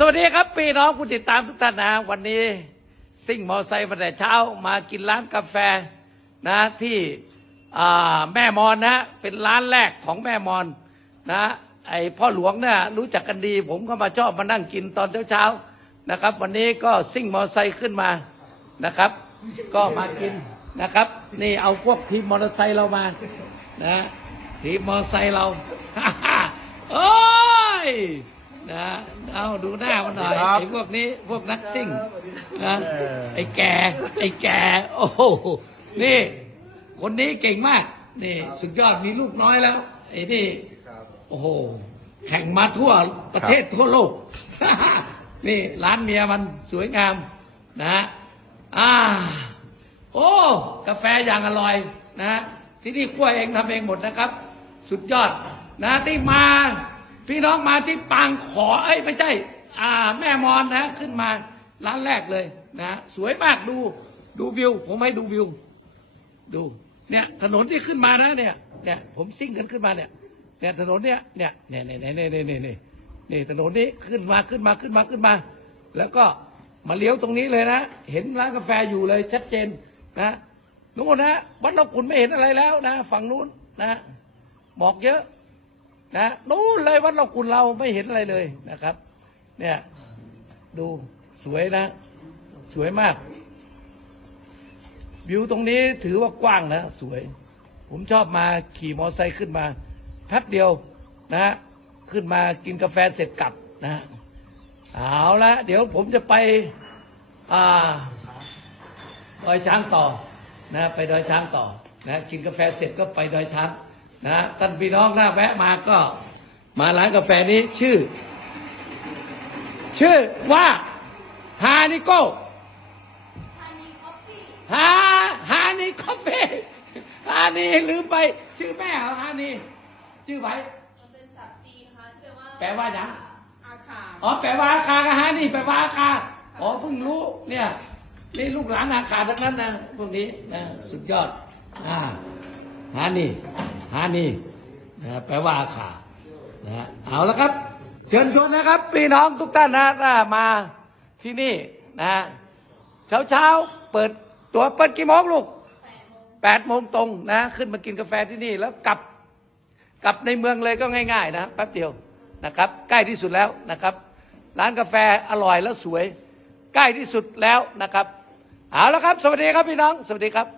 สวัสดีครับพี่น้องผู้ติดตามทุกท่านนะ วันนี้ซิ่งมอไซค์มาแต่เช้ามากินร้านกาแฟนะที่แม่มอนนะ เป็นร้านแรกของแม่มอนนะไอพ่อหลวงเนี่ยรู้จักกันดี ผมก็มาชอบมานั่งกินตอนเช้าๆนะครับ วันนี้ก็ซิ่งมอไซค์ขึ้นมานะครับ ก็มากินนะครับ นี่เอาพวกทีมมอเตอร์ไซค์เรามานะทีมมอเตอร์ไซค์เราโอ้ย นะเอาดูหน้ามันหน่อยครับ ไอ้พวกนี้พวกนักซิ่งนะไอ้แก่ไอ้แก่โอ้โหนี่ คนนี้เก่งมากนี่สุดยอดมีลูกน้อยแล้วไอ้นี่โอ้โหแข่งมาทั่วประเทศทั่วโลก นี่ร้านเมียมันสวยงามนะอ่า โอ้ กาแฟอย่างอร่อยนะที่นี่คั่วเองทำเองหมดนะครับ สุดยอดนะที่มา พี่น้องมาที่ปางขอเอ้ยไม่ใช่อ่าแม่มอนนะขึ้นมาร้านแรกเลยนะสวยมากดูดูวิว ผมให้ดูวิว ดูเนี่ยถนนที่ขึ้นมานะเนี่ยเนี่ยผมซิ่งกันขึ้นมาเนี่ยเนี่ยถนนเนี่ยเนี่ยเนี่ยเนี่ยเนี่ยเนี่ยเนี่ยเนี่ยถนนนี้ขึ้นมาขึ้นมาขึ้นมาขึ้นมา แล้วก็มาเลี้ยวตรงนี้เลยนะ เห็นร้านกาแฟอยู่เลยชัดเจนนะนู้นนะวัดเราขุนไม่เห็นอะไรแล้วนะ ฝั่งนู้นนะหมอกเยอะ นะนู้นเลยวัดเราขุนเราไม่เห็นอะไรเลยนะครับ เนี่ยดูสวยนะ สวยมาก วิวตรงนี้ถือว่ากว้างนะสวย ผมชอบมาขี่มอเตอร์ไซค์ขึ้นมาแป๊บเดียวนะ ขึ้นมากินกาแฟเสร็จกลับนะฮะเอาละเดี๋ยวผมจะไป อ่าดอยช้างต่อนะ ไปดอยช้างต่อนะกินกาแฟเสร็จก็ไปดอยช้าง นะท่านพี่น้องถ้าแวะมาก็มาร้านกาแฟนี้ชื่อ ชื่อว่าฮานิโก้ฮาฮานี่คาเฟ่ฮานี่ลืมไป ชื่อแม่เหรอฮานี่ชื่อไว้มันเป็นศัพท์จีนนะคะที่แปลว่าแปลว่าหยังอาคาอ๋อแปลว่าอาคากับฮานี่แปลว่าอาคาอ๋อเพิ่งรู้เนี่ยนี่ลูกหลานอาคาทั้งนั้นนะพวกนี้นะสุดยอดอ่า ฮานี่ฮานี่นะแปลว่าอาคานะเอาละครับ เชิญชวนนะครับพี่น้องทุกท่านนะถ้ามาที่นี่นะเช้าเช้าเปิดตัวเปิดกี่โมงลูกแปดโมงตรงนะ ขึ้นมากินกาแฟที่นี่แล้วกลับกลับในเมืองเลยก็ง่าย ๆ นะแป๊บเดียวนะครับ ใกล้ที่สุดแล้วนะครับ ร้านกาแฟอร่อยแล้วสวย ใกล้ที่สุดแล้วนะครับ เอาละครับ สวัสดีครับพี่น้อง สวัสดีครับ